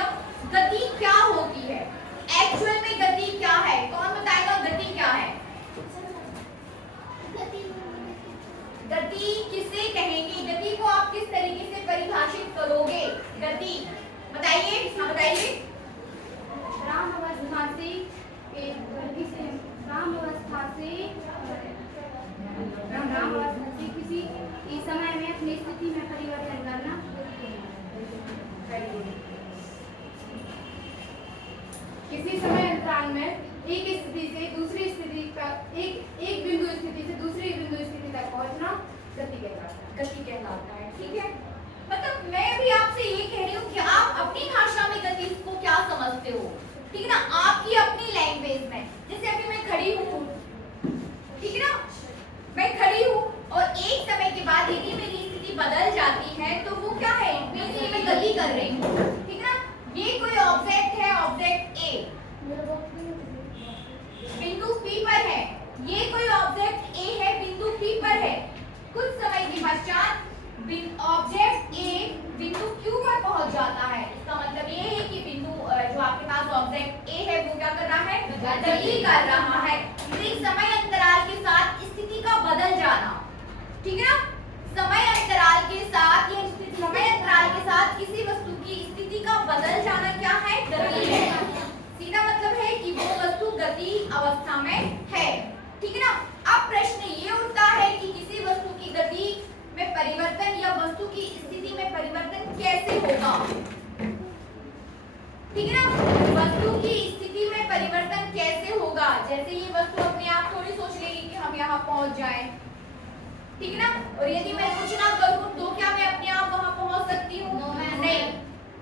दिया। गति क्या होती है, एक्चुअल में गति क्या है, कौन बताएगा गति क्या है? गति किसे कहेंगे, गति को आप किस तरीके से परिभाषित करोगे? गति बताइए, हाँ बताइए। राम अवस्था से किसी समय में अपनी स्थिति में परिवर्तन करना। किसी समय अंतराल में एक स्थिति से दूसरी स्थिति का एक बिंदु स्थिति से दूसरी बिंदु स्थिति तक पहुंचना गति कहलाता है। ठीक है, मतलब मैं भी आपसे ये कह रही हूँ कि आप अपनी भाषा में गति को क्या समझते हो, ठीक है ना, आपकी अपनी लैंग्वेज में। जैसे अभी मैं खड़ी हूँ, ठीक है ना, मैं खड़ी हूँ और एक समय के बाद यदि मेरी स्थिति बदल जाती है तो वो क्या है, मैं गति कर रही हूँ, ठीक है ना। ये कोई ऑब्जेक्ट है, ऑब्जेक्ट ए बिंदु पी पर है, ये कोई ऑब्जेक्ट ए है, बिंदु पी पर है। कुछ समय के पश्चात ऑब्जेक्ट ए बिंदु क्यू पर पहुंच जाता है। इसका मतलब ये है कि बिंदु जो आपके पास ऑब्जेक्ट ए है वो क्या कर रहा है, गति कर रहा है। एक समय अंतराल के साथ स्थिति का बदल जाना, ठीक है ना, समय अंतराल के साथ ये समय अंतराल के साथ किसी वस्तु की स्थिति का बदल जाना क्या है, गति है। सीधा मतलब है कि वो वस्तु गति अवस्था में है, ठीक है ना। अब प्रश्न ये उठता है कि किसी वस्तु की गति में परिवर्तन या वस्तु की स्थिति में परिवर्तन कैसे होगा, ठीक है ना, वस्तु की स्थिति में परिवर्तन कैसे होगा। जैसे ये वस्तु अपने आप थोड़ी सोच लेगी कि हम यहाँ पहुंच जाएं, ठीक है ना, और यदि मैं कुछ ना करूं तो क्या मैं अपने आप वहां पहुंच सकती हूँ? नहीं।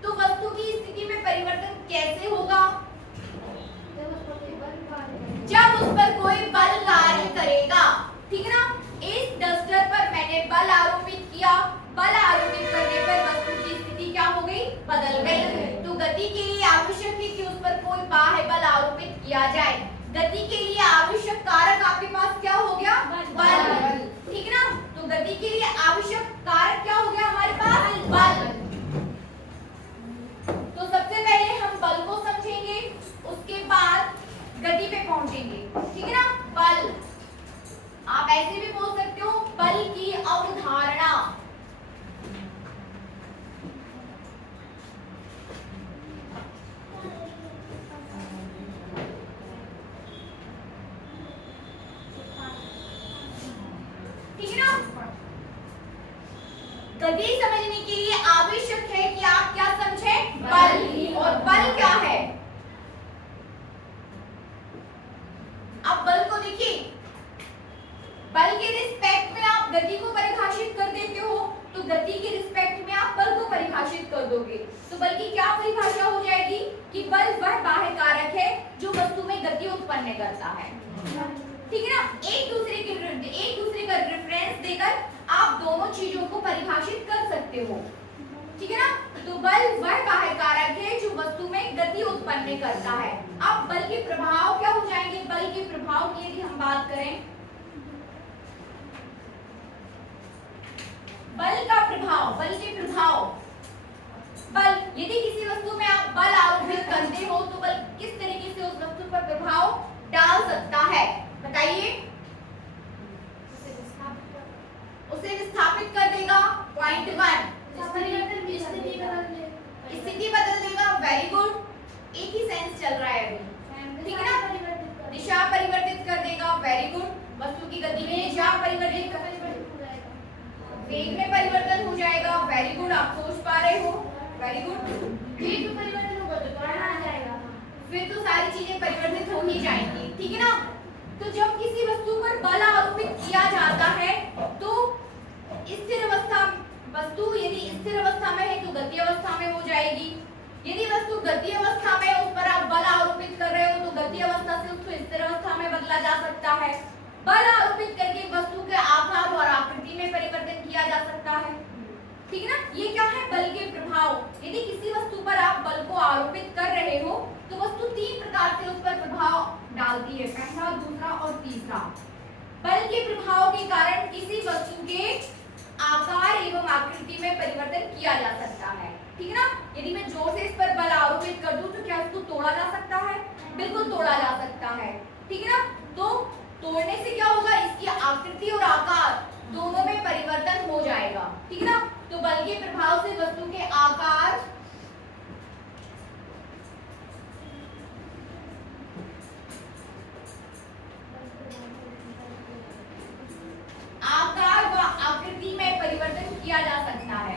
तो वस्तु की स्थिति में परिवर्तन कैसे होगा? जब उस पर कोई बल कार्य करेगा, ठीक है ना। इस डस्टर पर मैंने बल आरोपित किया, बल आरोपित करने पर वस्तु की स्थिति क्या हो गई, बदल गई। तो गति के लिए आवश्यक है कि उस पर कोई बाह्य बल आरोपित किया जाए। गति के लिए आवश्यक कारक आपके पास क्या हो गया, बल, ठीक है ना। तो गति के लिए आवश्यक कारक क्या हो गया हमारे पास, बल। तो सबसे पहले हम बल को समझेंगे, उसके बाद गति पे पहुंचेंगे, ठीक है ना। बल, आप ऐसे भी बोल सकते हो बल की अवधारणा, ठीक है ना। गति समझने के लिए आवश्यक है कि आप क्या समझें, बल। और बल क्या है, आप बल को देखिए, बल के रिस्पेक्ट में आप गति को परिभाषित कर देते हो, तो गति के रिस्पेक्ट में आप बल को परिभाषित कर दोगे। तो बल की क्या परिभाषा हो जाएगी कि बल वह बाह्य कारक है जो वस्तु में गति उत्पन्न करता है, ठीक है ना। एक दूसरे का रेफरेंस देकर आप दोनों चीजों को परिभाषित कर सकते हो, ठीक है ना। तो बल वह बाह्य कारक है जो वस्तु में गति उत्पन्न करता है। अब बल के प्रभाव क्या हो जाएंगे, बल के प्रभाव की यदि हम बात करें, बल का प्रभाव, बल के प्रभाव, बल, यदि किसी वस्तु में आप बल आरोपित करते हो तो बल किस तरीके से उस वस्तु पर प्रभाव डाल सकता है, बताइए। उसे विस्थापित कर देगा, पॉइंट 1, स्थिति बदल देगा, वेरी गुड, एक ही सेंस चल रहा है अभी, ठीक है ना। दिशा परिवर्तित कर देगा, वेरी गुड, वस्तु की गति में दिशा परिवर्तित, वेग में परिवर्तन हो जाएगा, वेरी गुड, आप सोच पा रहे हो, वेरी गुड। वेग में परिवर्तन होगा तो त्वरण आ जाएगा, फिर तो सारी चीजें परिवर्तित हो ही जाएंगी, ठीक है ना। तो जब किसी वस्तु पर बल आरोपित किया जाता है तो स्थिर अवस्था, वस्तु यदि स्थिर अवस्था में है तो गति अवस्था में हो जाएगी। यदि वस्तु गति अवस्था में उस पर आप बल आरोपित कर रहे हो तो गति अवस्था से उसको स्थिर अवस्था में बदला जा सकता है। बल आरोपित करके वस्तु के आकार और आकृति में परिवर्तन किया जा सकता है, ठीक है ना। ये क्या है, बल के प्रभाव। यदि किसी वस्तु पर आप बल को आरोपित कर रहे हो तो वस्तु 3 प्रकार से उस पर प्रभाव डालती है, पहला, दूसरा और तीसरा। बल के प्रभाव के कारण किसी वस्तु के आकार एवं आकृति में परिवर्तन किया जा सकता है, ठीक है ना। यदि मैं जोर से इस पर बल तोड़ा जा सकता है? बिल्कुल तोड़ा जा सकता है, ठीक है ना। तो तोड़ने से क्या होगा, इसकी आकृति और आकार दोनों में परिवर्तन हो जाएगा, ठीक है ना। तो बल के प्रभाव से वस्तु के आकार व आकृति में परिवर्तन किया जा सकता है।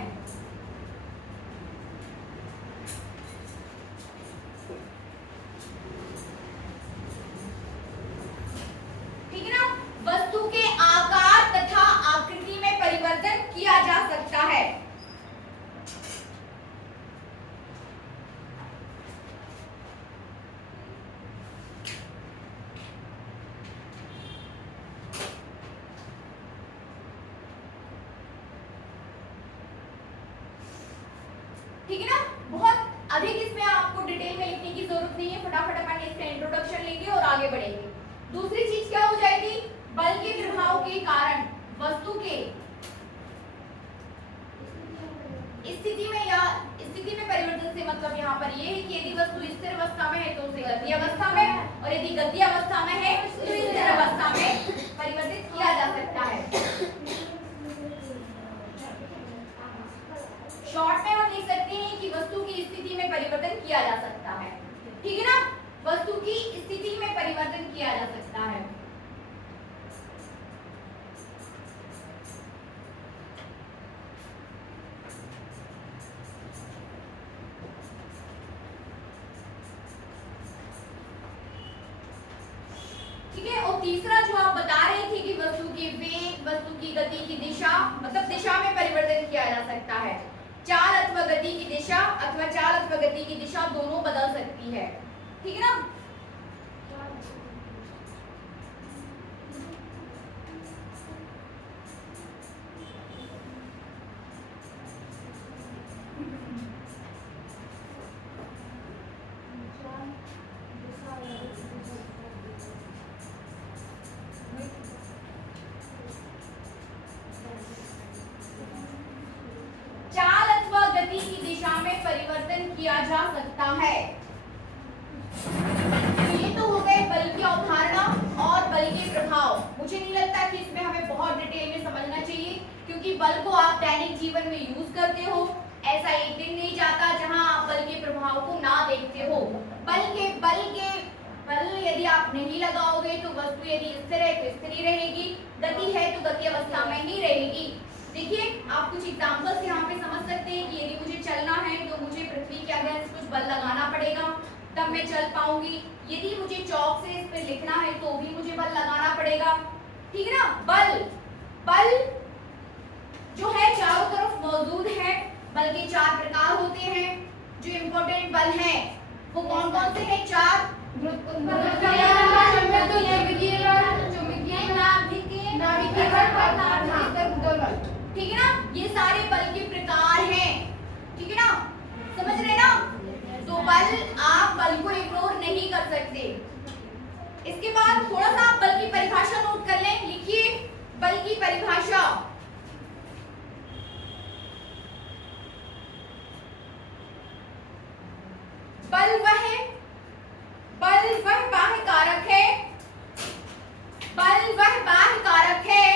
ठीक है ना, वस्तु के आकार तथा आकृति में परिवर्तन किया जा सकता है। ठीक है ना, बहुत अधिक इसमें आपको डिटेल में लिखने की जरूरत नहीं है, फटाफट अपन इसका इंट्रोडक्शन लेंगे और आगे बढ़ेंगे। दूसरी चीज क्या हो जाएगी, बल के प्रभाव के कारण वस्तु के स्थिति में या स्थिति में परिवर्तन से मतलब यहाँ पर ये है कि यदि वस्तु स्थिर अवस्था में है तो उसे गति अवस्था में, और यदि गति अवस्था में है तो स्थिर अवस्था में परिवर्तित किया जा सकता है। शॉर्ट में हम लिख सकते हैं कि वस्तु की स्थिति में परिवर्तन किया जा सकता है, ठीक है ना, वस्तु की स्थिति में परिवर्तन किया जा सकता है। ठीक है, और तीसरा जो आप बता रहे थे कि वस्तु के वेग, वस्तु की गति की दिशा, मतलब दिशा में परिवर्तन किया जा सकता है। चाल अथवा गति की दिशा अथवा चाल अथवा गति की दिशा दोनों बदल सकती है, ठीक है ना। चाल अथवा गति की दिशा में परिवर्तन किया जा सकता है। तो ये तो हो गए बल की अवधारणा और बल के प्रभाव। मुझे नहीं लगता कि इसमें हमें बहुत डिटेल में समझना चाहिए, क्योंकि बल को आप दैनिक जीवन में यूज करते हो। ऐसा एक दिन नहीं जाता जहां आप बल के प्रभाव को ना देखते हो। बल यदि आप नहीं लगाओगे तो वस्तु यदि स्थिर है तो स्थिर ही रहेगी, गति है तो गति अवस्था में ही रहेगी। देखिए, आप कुछ एग्जांपल्स यहाँ पे समझ सकते हैं कि यदि मुझे चलना है तो मुझे पृथ्वी के अगेंस्ट कुछ बल लगाना पड़ेगा, तब मैं चल पाऊंगी। यदि मुझे चौक से इस पे लिखना है तो भी मुझे बल लगाना पड़ेगा, ठीक है ना। बल जो है चारों तरफ मौजूद है। बल के 4 प्रकार होते हैं। जो इम्पोर्टेंट बल हैं वो कौन कौन से हैं? 4। ठीक है ना, ये सारे बल के प्रकार हैं, ठीक है ना, समझ रहे ना। तो आप बल को इग्नोर नहीं कर सकते। इसके बाद थोड़ा सा आप बल की परिभाषा नोट कर लें। लिखिए बल की परिभाषा। बल वह बाह्य कारक है। बल वह बाह्य कारक है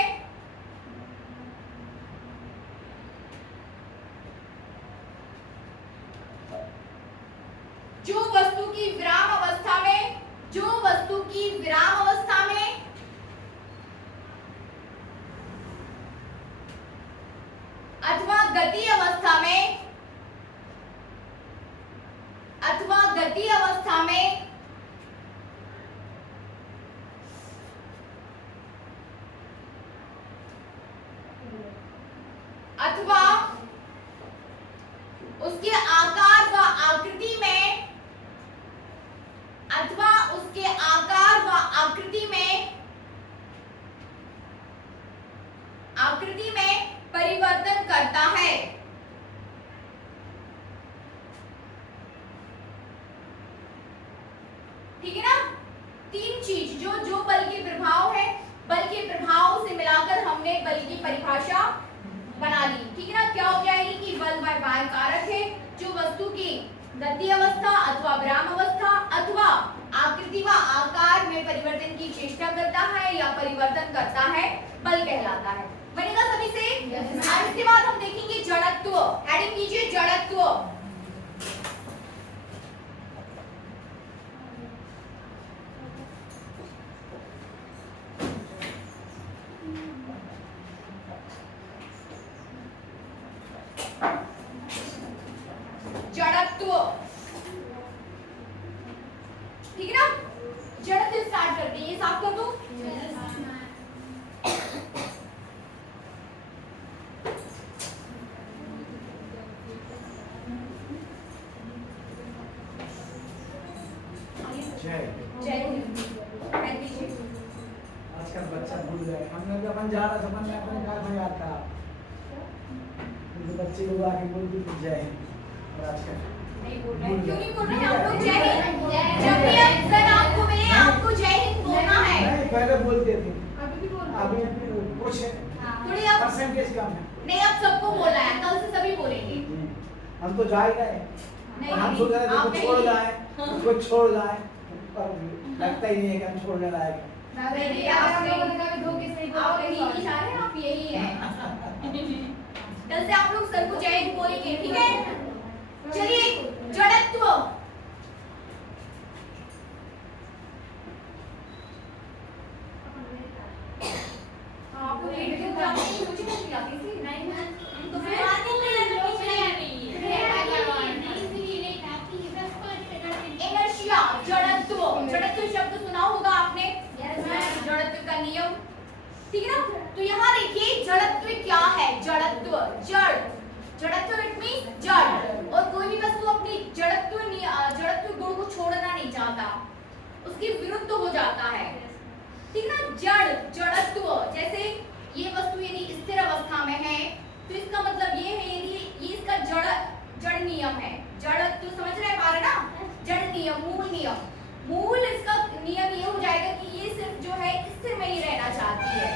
जो वस्तु की विराम अवस्था में अथवा गति अवस्था में अथवा उसके आकार व आकृति में परिवर्तन करता है। ठीक है ना। 3 चीज जो बल के प्रभाव है, बल के प्रभाव से मिलाकर हमने बल की परिभाषा बना ली, ठीक है ना। क्या हो जाएगी कि बल वह बाह्य कारक है जो वस्तु की गति अवस्था अथवा विराम अवस्था आकृति व आकार में परिवर्तन की चेष्टा करता है या परिवर्तन करता है, बल कहलाता है। बनेगा सभी से? और इसके बाद हम देखेंगे जड़त्व। हेडिंग कीजिए जड़त्व। जड़त्व, ठीक है ना? जड़त्व स्टार्ट करते हैं। ये साफ कर दो। जय हिंद। आजकल बच्चा भूल गए। हमने जब अपन जा रहा था अपन ने अपने कहा था याद था तो बच्चे लोग आके बोल दी जय हिंद। और आजकल नहीं बोल रहे। क्यों नहीं बोल रहे? आप लोग जय हिंद। जब भी अफसर आपको मिले आपको जय हिंद बोलना है। नहीं पहले बोलते थे, अभी भी बोल अभी कुछ थोड़ी आप परसेंटेज कम है। नहीं, अब सबको बोलना है। कल से सभी बोलेंगे। हम तो जा ही रहे। नहीं, हम सोच रहे थे आप कुछ छोड़ नहीं। जाए, कुछ छोड़ जाए, पर लगता ही नहीं है कि हम छोड़ने लायक हैं। नहीं, आप लोगों ने कभी धोखे से ही आप बोला यही तो इशारे हैं, आप यही हैं। कल से आप लोग सर को जय हिंद बोलेंगे, ठीक है? चलिए जड़त्व। आप लोग रीड क्यों करते हैं? मुझे नहीं आती थी। तो फिर इनर्शिया, जड़त्व। जड़त्व शब्द सुना होगा आपने। जड़त्व का नियम, ठीक है ना? तो यहाँ देखिए जड़त्व क्या है। जड़त्व, जड़, जड़त्व इट मींस जड़। और कोई भी वस्तु अपनी जड़त्व गुण को छोड़ना नहीं चाहता, उसके विरुद्ध हो जाता है, ठीक ना? जड़, जड़त्व। जैसे ये वस्तु यदि स्थिर अवस्था में है तो इसका मतलब ये है यदि ये इसका जड़ नियम है। जड़त्व समझ रहे हैं ना? जड़ नियम, मूल नियम। मूल इसका नियम ये हो जाएगा कि ये सिर्फ जो है स्थिर में ही रहना चाहती है,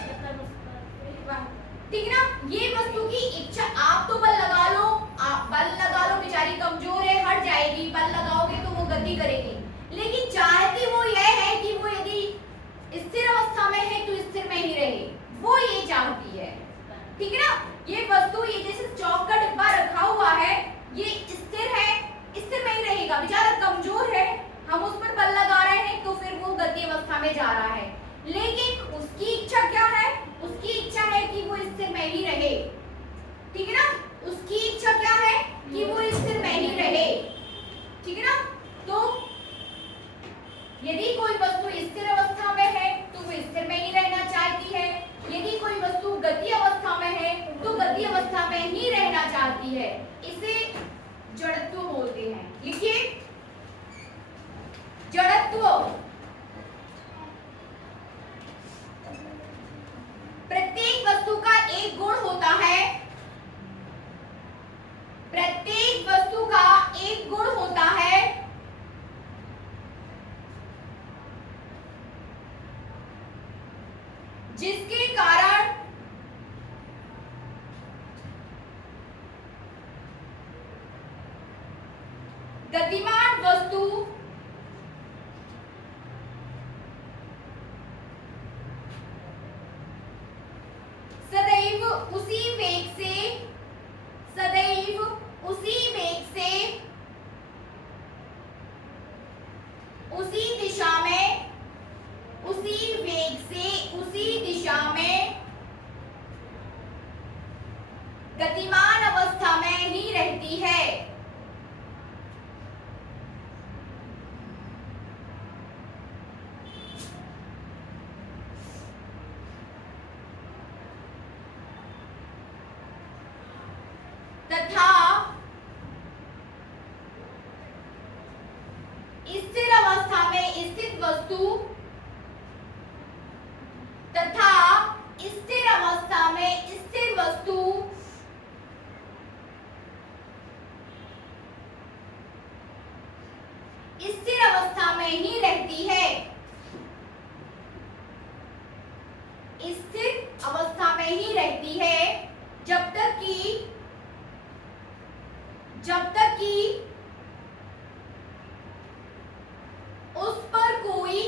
ठीक है ना? ये वस्तु की इच्छा, आप तो बल लगा लो, आप बल लगा लो, बेचारी कमजोर है, हट जाएगी। बल लगाओगे तो वो गति करेगी, लेकिन चाहती वो यह है कि वो यदि स्थिर अवस्था में है तो स्थिर में ही रहे, वो ये चाहती है, ठीक है ना? ये वस्तु, ये जैसे चौक का डिब्बा रखा हुआ है, ये स्थिर है, स्थिर में ही रहेगा। बेचारा कमजोर है, हम उस पर बल लगा रहे हैं तो फिर वो गति अवस्था में जा रहा है, लेकिन उसकी इच्छा क्या है? उसकी इच्छा है कि वो स्थिर में ही रहे, ठीक है ना? उसकी इच्छा क्या है? कि वो स्थिर में ही रहे, ठीक है ना? तो यदि कोई वस्तु स्थिर अवस्था में है तो वो स्थिर में ही रहना चाहती है, यदि कोई वस्तु गति अवस्था में है तो गति अवस्था में ही रहना चाहती है। इसे जड़त्व बोलते हैं। लिखिए जड़त्व। प्रत्येक वस्तु का एक गुण होता है, प्रत्येक वस्तु का एक गुण होता है जिसके कारण गतिमान वस्तु सदैव उसी वेग से, सदैव उसी वेग से, उसी दिशा में, उसी वेग से, उसी दिशा में गतिमान अवस्था में ही रहती है। तथा स्थिर अवस्था में स्थित वस्तु, तथा स्थिर अवस्था में स्थिर वस्तु स्थिर अवस्था में ही रहती है, स्थिर अवस्था में ही रहती है जब तक कि उस पर कोई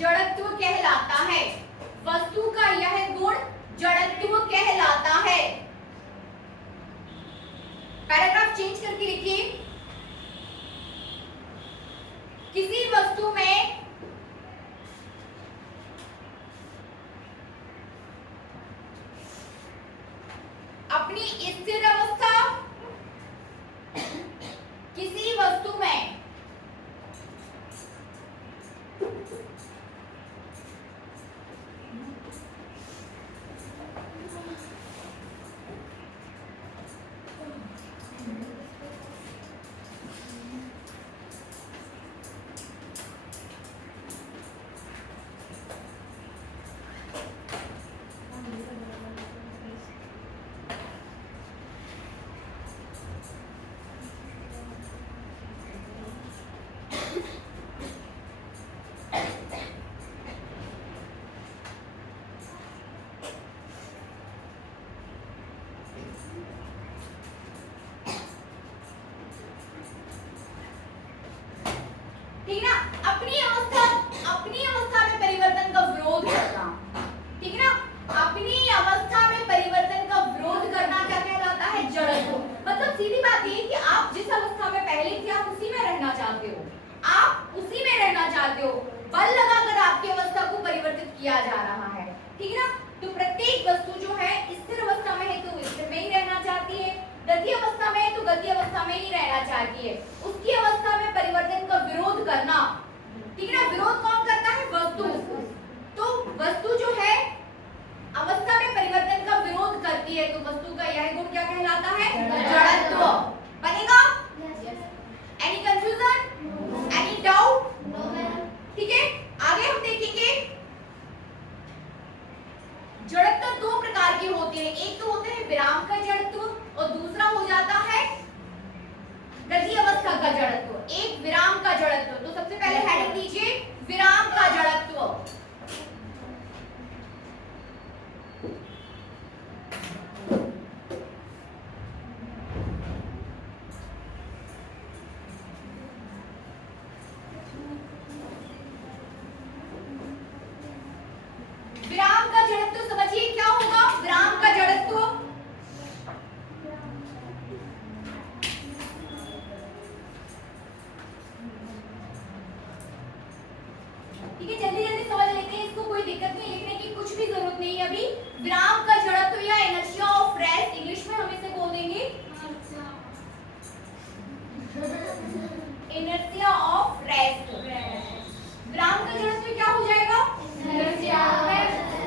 जड़त्व कहलाता है। वस्तु का यह गुण जड़त्व कहलाता है। पैराग्राफ चेंज करके लिखिए। किसी वस्तु में अपनी स्थिर अवस्था, किसी वस्तु में ठीक है ना, अपनी अवस्था में परिवर्तन का विरोध करना। ठीक है ना, अपनी अवस्था में परिवर्तन का विरोध करना क्या कहलाता है? जड़त्व। मतलब सीधी बात ये कि आप जिस अवस्था में पहले थे आप उसी में रहना चाहते हो, आप उसी में रहना चाहते हो, बल लगाकर आपकी अवस्था को परिवर्तित किया जा रहा है। ठीक है ना, तो प्रत्येक वस्तु जो है स्थिर अवस्था में है तो स्थिर में ही रहना चाहती है, गति अवस्था में है तो गति अवस्था में ही रहना चाहती है। उसकी अवस्था में परिवर्तन का विरोध करना। ठीक है ना, विरोध कौन करता है? वस्तु। तो वस्तु जो है अवस्था में परिवर्तन का विरोध करती है, तो वस्तु का यह गुण क्या कहलाता है? जड़त्व। बनेगा? Any confusion? Any doubt? ठीक है, आगे हम देखेंगे जड़त्व दो प्रकार की होती है। एक तो होते हैं विराम का जड़त्व और दूसरा हो जाता है गति अवस्था का जड़त्व। एक विराम का जड़त्व, तो सबसे पहले हेडिंग दीजिए विराम का जड़त्व। विराम का जड़त्व समझिए क्या होगा? विराम का जड़त्व ठीक है, जल्दी जल्दी समझ लेते हैं इसको, कोई दिक्कत नहीं, लिखने की कुछ भी जरूरत नहीं है अभी। विराम का जड़त्व या इनर्शिया ऑफ रेस्ट, इंग्लिश में हम इसे बोल देंगे इनर्शिया ऑफ रेस्ट। विराम का जड़त्व क्या हो जाएगा?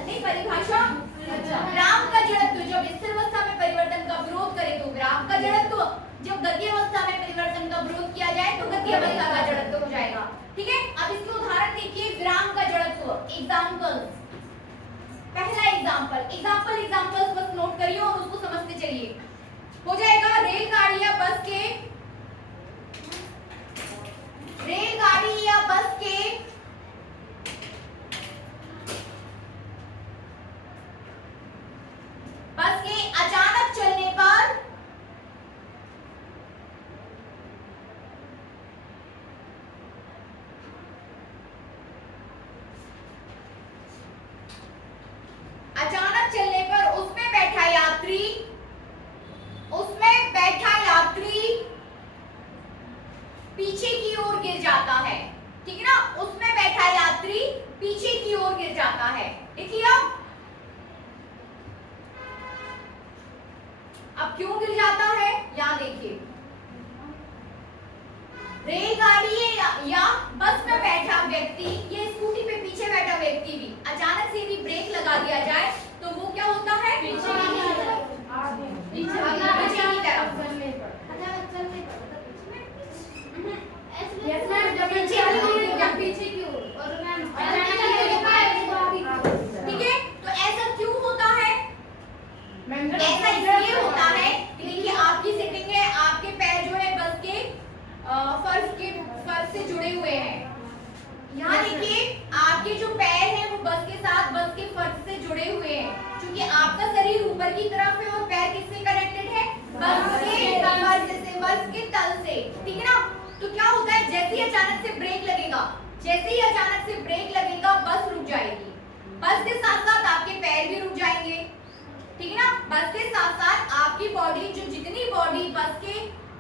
नहीं, परिभाषा विराम का जड़त्व जब स्थिर अवस्था में परिवर्तन का विरोध करे तो विराम का जड़त्व, जब गति अवस्था में परिवर्तन का विरोध किया जाए तो गति अवस्था का जड़त्व हो जाएगा। ठीक है, अब इसके उदाहरण देखिए विराम का जड़त्व। एग्जांपल, पहला एग्जांपल्स बस नोट करिए और उसको समझते चलिए। हो जाएगा रेलगाड़ी या बस के अचानक चलने पर उसमें बैठा यात्री पीछे की ओर गिर जाता है। ठीक है ना, उसमें बैठा यात्री पीछे की ओर गिर जाता है। देखिए अब क्यों गिर जाता है? यहां देखिए, रेलगाड़ी या बस में बैठा व्यक्ति, ये स्कूटी पे पीछे बैठा व्यक्ति भी अचानक से भी ब्रेक लगा दिया जाए तो वो क्या होता है? पीछे की तरफ। ठीक है, तो ऐसा क्यों होता है? ऐसा इसलिए होता है कि देखिए आपकी सिटिंग है, आपके पैर जो है बस के फर्श से जुड़े हुए हैं। यहाँ देखिए आपके जो पैर हैं वो बस के साथ बस के फर्श से जुड़े हुए हैं, क्योंकि आपका शरीर ऊपर की तरफ है और पैर किससे कनेक्टेड है? बस के फर्श से, बस के तल से। ठीक है ना, तो क्या होता है जैसे ही अचानक से ब्रेक लगेगा जाएगी। बस के साथ साथ आपके पैर भी रुक जाएंगे, ठीक है ना। बस के साथ साथ आपकी बॉडी, जो जितनी बॉडी बस के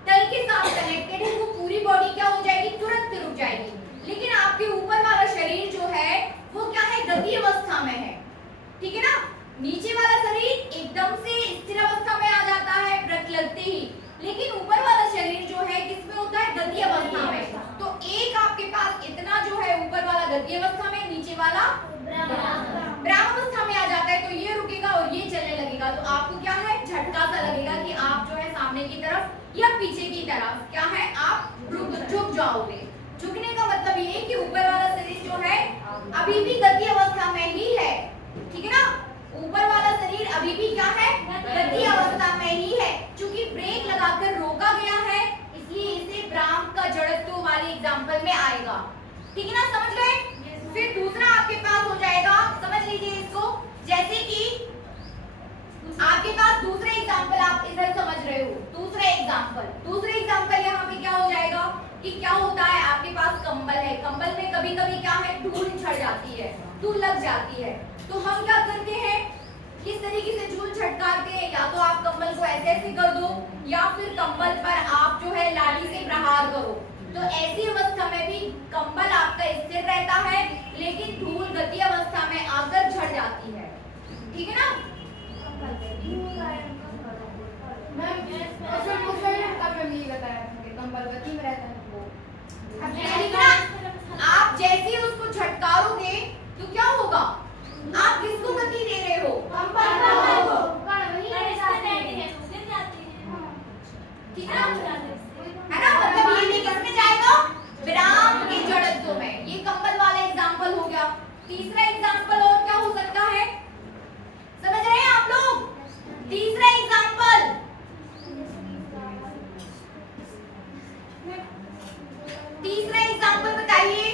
तल के साथ कनेक्टेड है, वो पूरी बॉडी क्या हो जाएगी, तुरंत रुक जाएगी। लेकिन आपके ऊपर वाला शरीर जो है वो क्या है, गति अवस्था में है, ठीक है ना। नीचे वाला शरीर एकदम से स्थिर अवस्था में आ जाता है ब्रेक लगते ही, लेकिन ऊपर वाला शरीर जो है किसमें होता है, गति अवस्था में। तो एक आपके पास इतना जो है ऊपर वाला गति अवस्था में, नीचे वाला विराम अवस्था में आ जाता है। तो ये रुकेगा और ये चलने लगेगा, तो आपको क्या है, झटका सा लगेगा कि आप जो है सामने की तरफ या पीछे की तरफ क्या है, आप झुक जाओगे। झुकने का मतलब ये है कि ऊपर वाला शरीर जो है अभी भी गति अवस्था में ही है, ठीक है ना। ऊपर वाला शरीर अभी भी क्या है, गति अवस्था में ही है। चूंकि ब्रेक लगाकर रोका गया है, इसलिए इसे ब्राह्म का जड़त्व वाले एग्जांपल में आएगा, ठीक है ना, समझ गए। फिर दूसरा आपके पास हो जाएगा, समझ लीजिए इसको, जैसे कि आपके पास दूसरा एग्जांपल आप इधर समझ रहे हो। दूसरा एग्जांपल यहाँ पे क्या हो जाएगा कि क्या होता है, आपके पास कंबल है, कंबल में कभी कभी क्या है, धूल छड़ जाती है, धूल लग जाती है। तो हम क्या करते हैं, किस तरीके से धूल छटकारते हैं, या तो आप कंबल को ऐसे ऐसे कर दो, या फिर कंबल पर आप जो है लाठी से प्रहार करो। तो ऐसी अवस्था में भी कंबल आपका स्थिर रहता है, लेकिन धूल गति अवस्था में आकर झड़ जाती है, ठीक है ना। कंबल गति में रहता है वो। आप जैसे ही उसको झटकारोगे तो क्या होगा, आप किसको गति दे रहे हो, ठीक है ना, मतलब ये भी किसमें जाएगा, विराम के जड़त्व में। ये कंबल वाला एग्जांपल हो गया। तीसरा एग्जांपल और क्या हो सकता है, समझ रहे हैं आप लोग। तीसरा एग्जांपल, बताइए।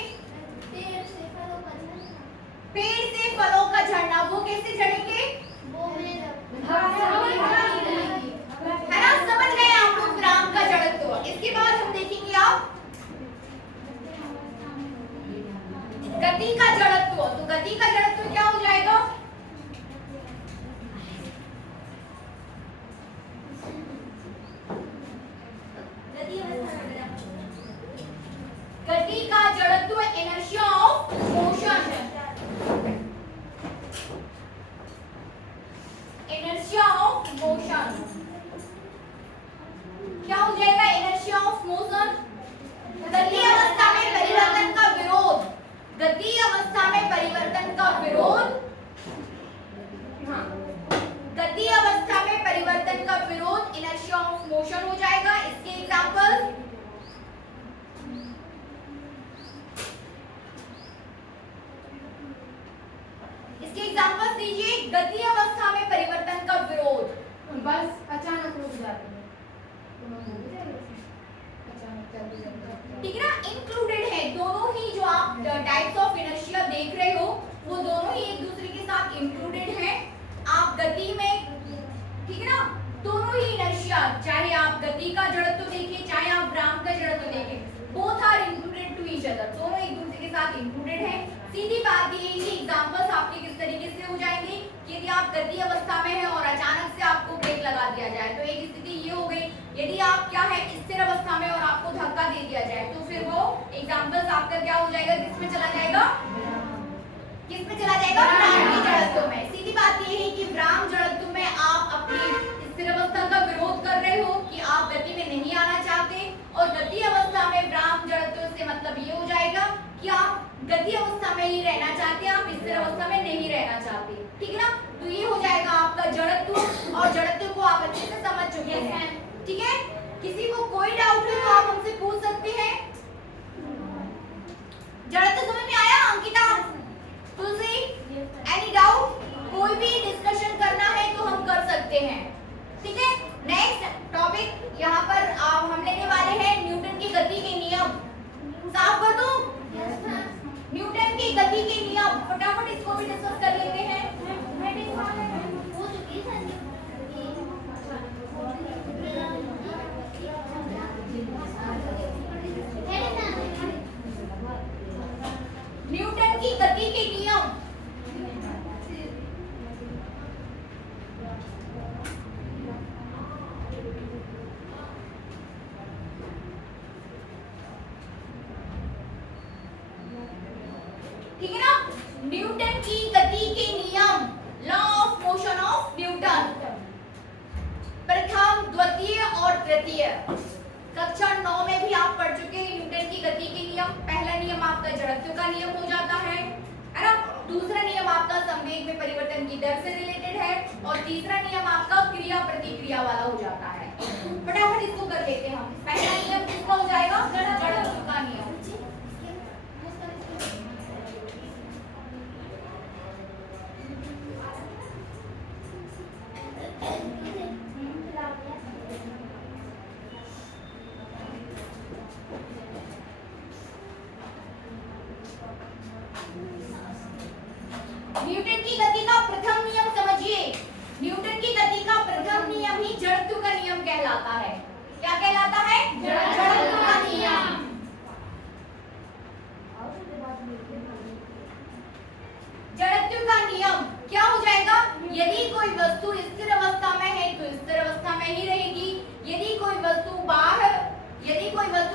पेड़ से फलों का झड़ना, वो कैसे झड़ेंगे, है ना, समझ गए आप लोग विराम का जड़त्व। इसके बाद हम देखेंगे आप गति का जड़त्व। तो गति का जड़त्व क्या हो जाएगा, गति का जड़त्व inertia of motion, inertia of motion क्या हो जाएगा, इनर्शिया ऑफ मोशन। गति अवस्था में परिवर्तन का विरोध, गति अवस्था में परिवर्तन का विरोध, गति अवस्था में परिवर्तन का विरोध इनर्शिया ऑफ मोशन हो जाएगा। इसके एग्जांपल, दीजिए। गति अवस्था में परिवर्तन का विरोध, बस अचानक रुक जाती है, ठीक है ना, इंक्लूडेड है दोनों ही। जो आप टाइप्स ऑफ इनर्शिया देख रहे हो वो दोनों ही एक दूसरे के साथ इंक्लूडेड है। आप गति में, ठीक है ना, दोनों ही इनर्शिया, चाहे आप गति का जड़त्व देखिए, चाहे आप ब्राह्म का जड़त्व देखिए, both are included to each other, दोनों एक दूसरे के साथ इंक्लूडेड है। सीधी बात ये है कि एग्जांपल्स आपके किस तरीके से हो जाएंगे, यदि आप गति अवस्था में हैं और अचानक से आपको ब्रेक लगा दिया जाए तो एक स्थिति ये हो गई। यदि आप क्या है, स्थिर अवस्था में और आपको धक्का दे दिया जाए तो फिर वो एग्जांपल्स आपका क्या हो जाएगा, किसमें चला जाएगा, किसमें चला जाएगा, विराम के जड़त्व में। सीधी बात ये है कि विराम जड़त्व में आप अपनी स्थिर अवस्था का विरोध कर रहे हो कि आप गति में नहीं आना चाहते, और गति अवस्था में विराम जड़त्व से मतलब ये हो जाएगा कि आप गति अवस्था में ही रहना चाहते हैं, आप स्थिर अवस्था में नहीं रहना चाहते, ठीक है ना। तो ये हो जाएगा आपका जड़त्व, और जड़त्व को आप अच्छे से समझ चुके हैं, ठीक है। किसी को कोई डाउट है तो आप हमसे पूछ सकते हैं। जड़त्व समझ में आया अंकिता, तुलसी, एनी डाउट, कोई भी डिस्कशन करना है तो हम कर सकते हैं, ठीक है। नेक्स्ट टॉपिक यहाँ पर हम लेने वाले हैं न्यूटन की गति के नियम। साफ कर दूं? न्यूटन की गति के नियम, फटाफट इसको भी डिस्कस कर लेते हैं। न्यूटन की गति के नियम न्यूटन की गति के नियम, law of motion of Newton, प्रथम, द्वितीय और तृतीय। कक्षा 9 में भी आप पढ़ चुके हैं न्यूटन की गति के नियम। पहला नियम आपका जड़त्व का नियम हो जाता है ना। दूसरा नियम आपका संवेग में परिवर्तन की दर से रिलेटेड है और तीसरा नियम आपका क्रिया प्रतिक्रिया वाला हो जाता है। फटाफट इसको कर लेते हैं हम। पहला नियम किसका हो जाएगा? जड़त्व का नियम। न्यूटन की गति का प्रथम नियम समझिए। न्यूटन की गति का प्रथम नियम ही जड़त्व का नियम कहलाता है। क्या कहलाता है? जड़त्व का नियम। जड़त्व का नियम क्या हो जाएगा? यदि कोई वस्तु स्थिर अवस्था में है तो स्थिर अवस्था में ही रहेगी। यदि कोई वस्तु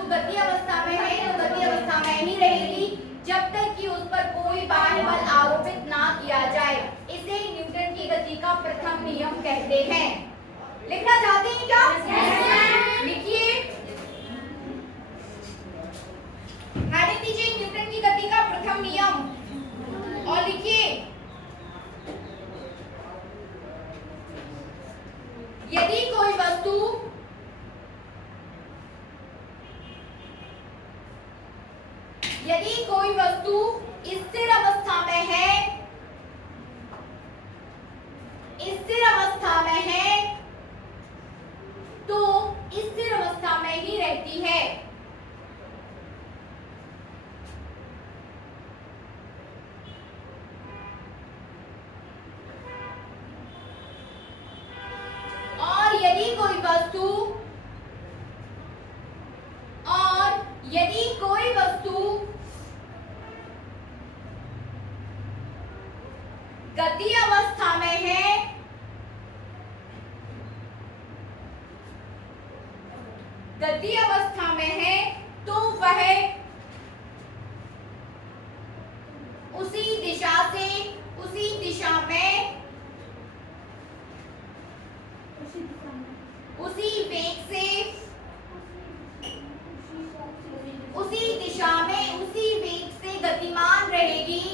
गति अवस्था में है तो गति अवस्था में ही रहेगी, जब तक कि उस पर कोई बाह्य बल आरोपित ना किया जाए। इसे न्यूटन की गति का प्रथम नियम कहते हैं। लिखना चाहते हैं क्या? लिखिए, हेडिंग दीजिए न्यूटन की गति का प्रथम नियम और लिखिए, यदि कोई वस्तु स्थिर अवस्था में है तो स्थिर अवस्था में ही रहती है। और यदि कोई वस्तु गति अवस्था में है तो वह उसी दिशा में उसी वेग से गतिमान रहेगी।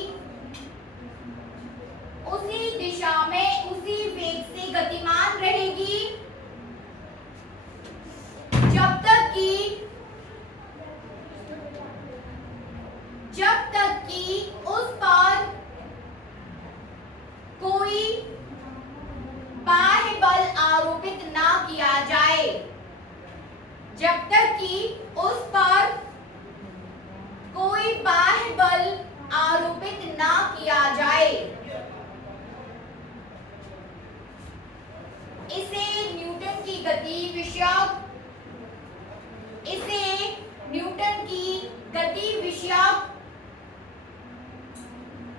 उसी दिशा में उसी वेग से गतिमान रहेगी जब तक कि उस पर कोई बाह्य बल आरोपित ना किया जाए। जब तक कि उस पर कोई बाह्य बल आरोपित ना किया जाए। इसे न्यूटन की गति विषयक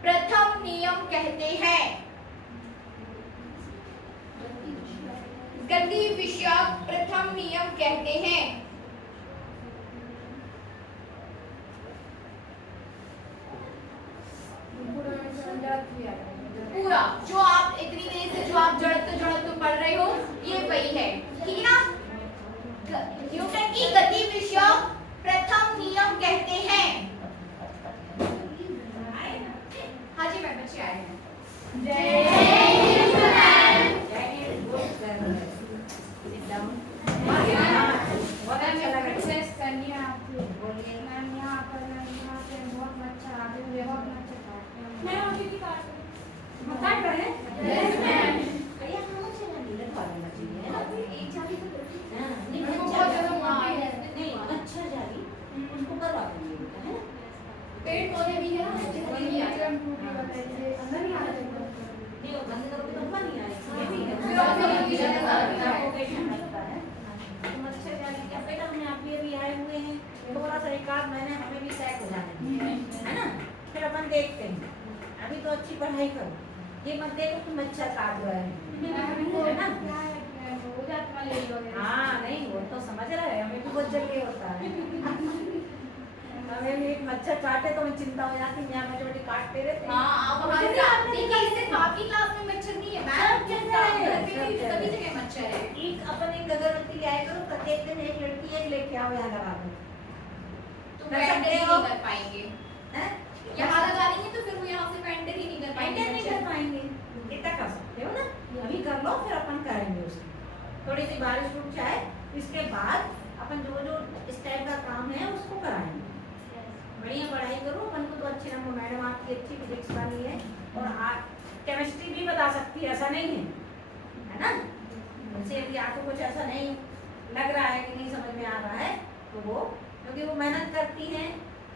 प्रथम नियम कहते हैं। गति विषयक प्रथम नियम कहते हैं। पूरा जो आप इतनी देर से जो आप जड़त्व पढ़ रहे हो ये वही है, ठीक है ना? न्यूटन की गति विषयक प्रथम नियम कहते हैं। हाँ जी मैम, बच्चे आए हैं। बहुत अच्छा लगा एक्सरसाइज करनी है आपको। बोलिए मैम, यहाँ पर बहुत अच्छा मैं अभी भी काट रहे हैं। Yes ma'am. भैया हम लोग चला नहीं रखवा देना चाहिए। एक जाली तो हां नहीं बहुत ज्यादा मोटी है। नहीं अच्छा जाली उनको करवा देंगे बेटा, है ना? पेड़ पौधे भी है ना, ये आइटम टूटी बताइए अंदर नहीं आ रहा। नहीं वो बंद करोगे तो ऊपर नहीं आएगा। ये भी है फिर और लगी जाएगा प्रोपोगेशन लगता है। तो अच्छा जाली क्या बेटा, हमें आप भी आए हुए हैं, थोड़ा सा एक आध महीने हमें भी सेट हो जाने दीजिए, है ना? फिर अपन देखते हैं। अभी तो अच्छी पढ़ाई करो, ये मत देखो तुम अच्छा काट रहे हो ना। हाँ नहीं वो तो समझ रहे हैं, हमें भी बहुत जल्दी होता है। हमें भी एक मच्छर काटे तो हमें चिंता हो जाती है, यहाँ छोटी काटते रहते हैं। हाँ ले आया करो, प्रत्येक दिन एक लड़की एक लेके आओ यहाँ लगा दो। तो कर पेंटर सकते ही हो? नहीं कर पाएंगे। हैं? यहाँ लगा देंगे तो फिर वो यहाँ से पेंटर ही नहीं कर पाएंगे। पेंटर नहीं कर पाएंगे, इतना कर सकते हो ना, अभी कर लो फिर अपन करेंगे उसको। थोड़ी सी बारिश रुक जाए, इसके बाद अपन जो जो इस टाइप का काम है उसको कराएंगे। बढ़िया पढ़ाई करो, अपन को तो अच्छे नंबर, मैडम आपकी अच्छी फिजिक्स वाली है और आप केमिस्ट्री भी बता सकती है, ऐसा नहीं है ना। जैसे यदि आपको कुछ ऐसा नहीं लग रहा है कि नहीं समझ में आ रहा है तो वो, क्योंकि वो मेहनत करती हैं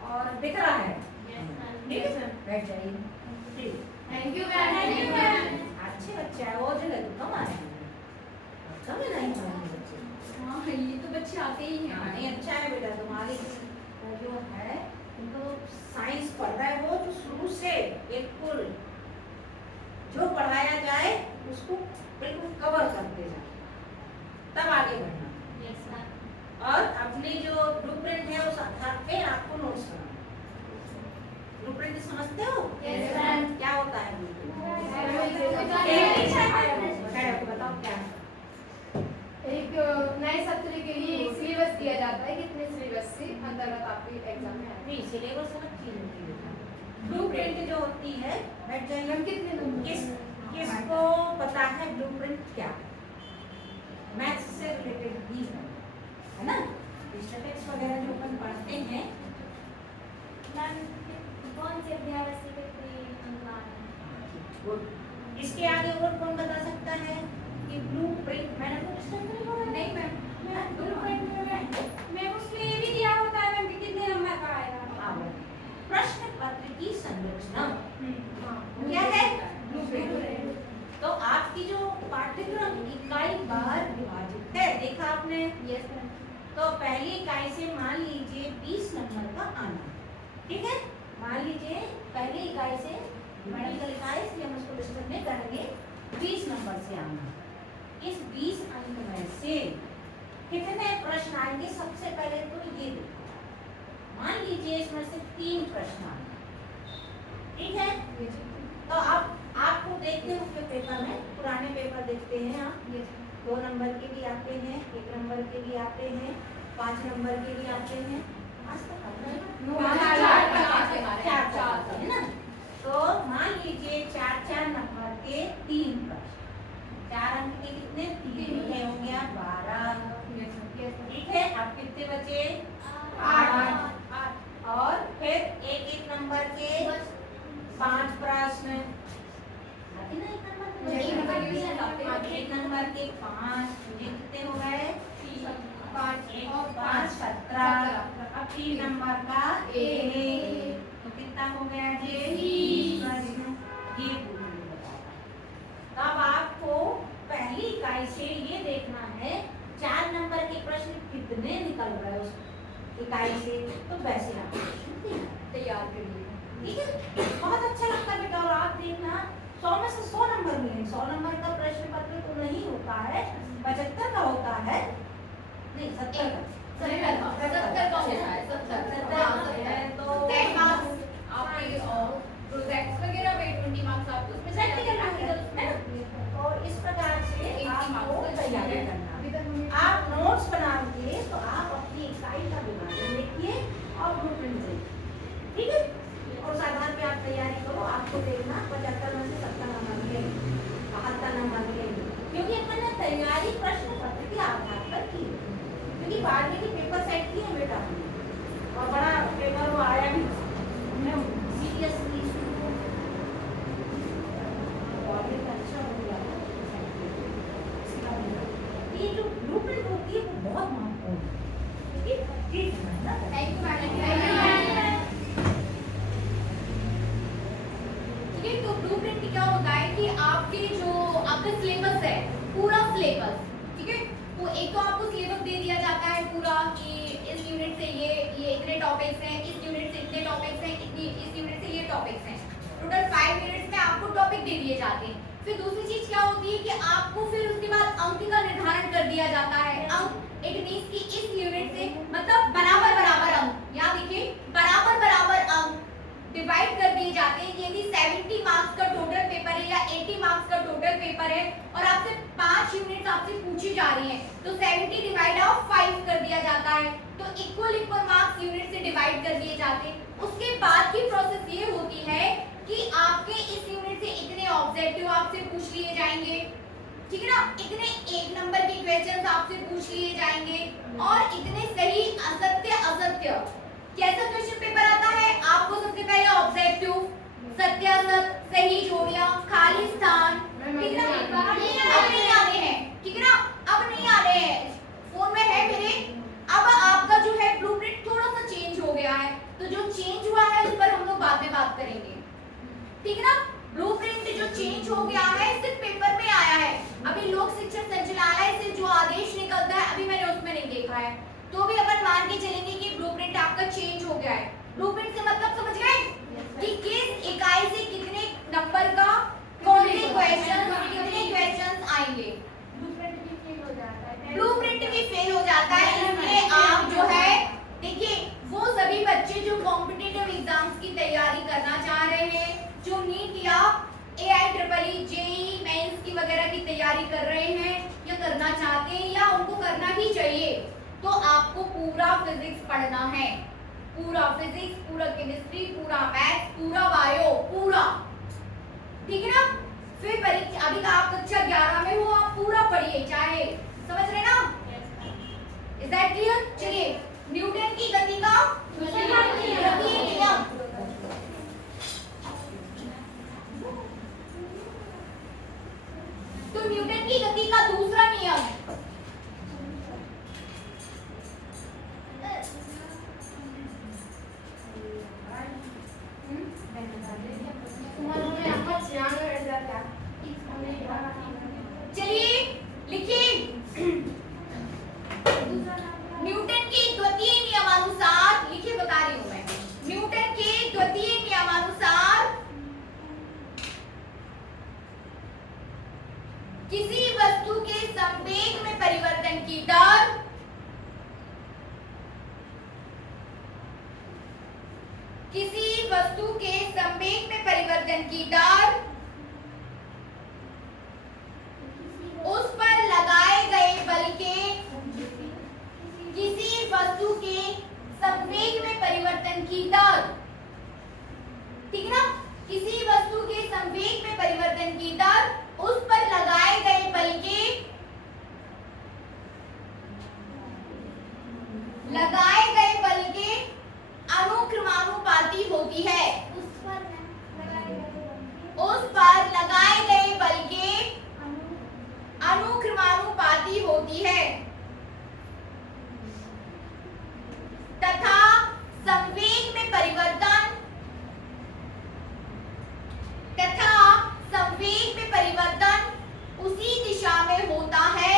और दिख रहा है। ठीक है सर, बैठ जाइए। ठीक, थैंक यू मैम। अच्छे बच्चे हैं, वो जगह तो कम आए हैं, कम ही नहीं पढ़ाने बच्चे। हाँ ये तो बच्चे आते ही हैं। हाँ, नहीं अच्छा है बेटा, तुम्हारी जो है तो साइंस पढ़ रहा है वो जो शुरू से बिल्कुल जो पढ़ाया जाए उसको बिल्कुल कवर करते जाए, तब आगे बढ़ना। और अपनी जो ब्लूप्रिंट है उस आधार पे आपको नोट्स बनाना। ब्लूप्रिंट समझते हो? Yes, ma'am. क्या होता है ब्लूप्रिंट? बताओ क्या? एक नए सत्र के लिए एक सिलेबस दिया जाता है, कितने सिलेबस से अंतर्गत आपके एग्जाम में आएगा। नहीं, सिलेबस अलग चीज होती है। ब्लूप्रिंट जो होती है, बैठ जाइए। हम कितने नंबर किसको पता है ब्लूप्रिंट क्या है? मैथ्स से रिलेटेड भी है ना, स्टैटिस्टिक्स वगैरह जो अपन पढ़ते हैं। कौन से अध्याय से कितने अंक आए? गुड। इसके आगे और कौन बता सकता है कि ब्लूप्रिंट, मैंने कुछ नहीं मैम, ब्लूप्रिंट मैं उसमें ये भी दिया होता है मैम कि कितने नंबर का आएगा। प्रश्न पत्र की संरचना हाँ, क्या है? ब्लूप्रिंट। तो आपकी जो पाठ्यक्रम इकाई बार विभाजित है, देखा आपने? Yes ma'am. तो पहली इकाई से मान लीजिए 20 नंबर का आना, ठीक है? मान लीजिए पहली इकाई से मेडिकल इकाई से हम उसको डिस्टर्ब नहीं करेंगे, 20 नंबर से आना। इस 20 अंक में से कितने प्रश्न आएंगे? सबसे पहले तो ये देखो, मान लीजिए इसमें से 3 प्रश्न आए, ठीक है? तो अब आपको देखते हुए पेपर में, पुराने पेपर देखते हैं आप, 2 नंबर के भी आते हैं, 1 नंबर के भी आते हैं, 5 नंबर के भी आते हैं। आज तक चार है ना। तो मान लीजिए 4-4 नंबर के 3 प्रश्न, 4 अंक के कितने? 3 होंगे 12, ठीक है? अब कितने बचे? 8। और फिर 1-1 नंबर के 5 प्रश्न, एक नंबर के 5, ये कितने हो गए? 5 17। अब 3 नंबर का 1, तो कितना हो गया जी? 30 प्रश्न। ये ब्लूप्रिंट बताता। तब आपको पहली इकाई से ये देखना है 4 नंबर के प्रश्न कितने निकल रहे उस इकाई से, तो वैसे आप प्रश्न तैयार करिए, ठीक है? बहुत अच्छा लगता है बेटा। और आप देखना 100 में से 100 नंबर मिलेंगे। 100 नंबर का प्रश्न पत्र तो नहीं होता है, 75 का होता है, नहीं 70 का। 70 का होता है, 70 है तो 10 मार्क्स आपके प्रोजेक्ट्स वगैरह में, 20 मार्क्स आपको उसमें प्रैक्टिकल है ना। और इस प्रकार से आपको तैयारी करना। आप नोट्स बनाओगे तो आप अपनी इकाई का विभाजन देखिए और ब्लूप्रिंट देखिए, ठीक है? और उस आधार पे आप तैयारी करो। आपको देखना 75 में से 70 नंबर मिलेंगे, 72 नंबर मिलेंगे, क्योंकि अपन ने तैयारी प्रश्न पत्र के आधार पर की, क्योंकि बाद में की पेपर सेट किए हैं बेटा हमने, और बड़ा पेपर वो आया भी हमने सीरियसली अच्छा हो गया। ये जो ब्लूप्रिंट होती है वो बहुत महत्वपूर्ण है, ठीक है ना? Thank you madam. ठीक है, तो ब्लूप्रिंट क्या होता है कि आपके जो आपका सिलेबस है, पूरा सिलेबस, ठीक है? तो एक तो आपको सिलेबस दे दिया जाता है पूरा कि इस यूनिट से ये इतने टॉपिक्स हैं, इस यूनिट से इतने टॉपिक्स हैं, इस यूनिट से ये टॉपिक्स हैं। टोटल 5 यूनिट्स में आपको टॉपिक दे दिए जाते हैं। फिर दूसरी चीज क्या होती है कि आपको फिर उसके बाद अंक का निर्धारण कर दिया जाता है। अंक इट मींस कि इस यूनिट से मतलब बराबर बराबर अंक, यहाँ देखिए बराबर बराबर अंक डिवाइड कर दिए जाते हैं। यदि 70 मार्क्स का टोटल पेपर है या 80 मार्क्स का टोटल पेपर है और आपसे 5 5 यूनिट्स आपसे पूछी जा रही हैं तो 70 डिवाइड ऑफ 5 कर दिया जाता है, तो इक्वल मार्क्स यूनिट से डिवाइड कर दिए जाते हैं। उसके बाद की प्रोसेस ये होती है कि आपके इस यूनिट से इतने ऑब्जेक्टिव आपसे पूछ लिए जाएंगे, ठीक है ना, इतने 1 नंबर के क्वेश्चंस आपसे पूछ लिए जाएंगे और इतने सही असत्य असत्य। कैसा क्वेश्चन पेपर आता है? आपको सबसे पहले ऑब्जेक्टिव, सत्य असत्य, सही जोड़ियां, खाली स्थान, ठीक है ना, अब नहीं आने हैं, ठीक है ना, अब नहीं आने हैं, फोन में है मेरे। अब आपका जो है ब्लूप्रिंट थोड़ा सा चेंज हो गया है, तो जो चेंज हुआ है उस पर हम लोग बाद में बात करेंगे, ठीक है ना। ब्लूप्रिंट जो चेंज हो गया है सिर्फ पेपर में आया है, अभी लोक शिक्षण संचालनालय से जो आदेश निकलता है अभी मैंने उसमें नहीं देखा है, तो भी अपन मान के चलेंगे कि ब्लूप्रिंट आपका चेंज हो गया है। ब्लूप्रिंट से मतलब समझ गए कि किस इकाई से कितने नंबर का कौन से क्वेश्चन, कितने क्वेश्चंस आएंगे। ब्लूप्रिंट भी फेल हो जाता है, ब्लूप्रिंट भी फेल हो जाता है, इसलिए आप जो है देखिए वो सभी बच्चे जो कॉम्पिटिटिव एग्जाम्स की तैयारी करना चाह रहे हैं, जो नीट या AIEEE जेईई मेंस की वगैरह की तैयारी कर रहे हैं या करना चाहते हैं या उनको करना ही चाहिए, तो आपको पूरा फिजिक्स पढ़ना है, पूरा फिजिक्स, पूरा केमिस्ट्री, पूरा मैथ्स, पूरा बायो, पूरा, ठीक है ना। फिर परीक्षा अभी का आप कक्षा 11 में हो, आप पूरा पढ़िए, चाहे समझ रहे ना, इज दैट क्लियर। चलिए न्यूटन की गति का गति नियम, तो न्यूटन की गति का दूसरा नियम, चलिए लिखिए, न्यूटन के द्वितीय नियमानुसार, लिखिए बता रही हूं मैं, न्यूटन के द्वितीय नियमानुसार किसी वस्तु के संवेग में परिवर्तन की दर किसी वस्तु के संवेग में परिवर्तन की दर उस पर लगाए गए बल के, किसी वस्तु के संवेग में परिवर्तन की दर, ठीक है ना, किसी वस्तु के संवेग में परिवर्तन की दर उस पर लगाए गए बल के, लगाए गए बल के अनुक्रमानुपाती होती है, उस पर लगाए गए बल के अनुक्रमानुपाती होती है तथा संवेग में परिवर्तन उसी दिशा में होता है,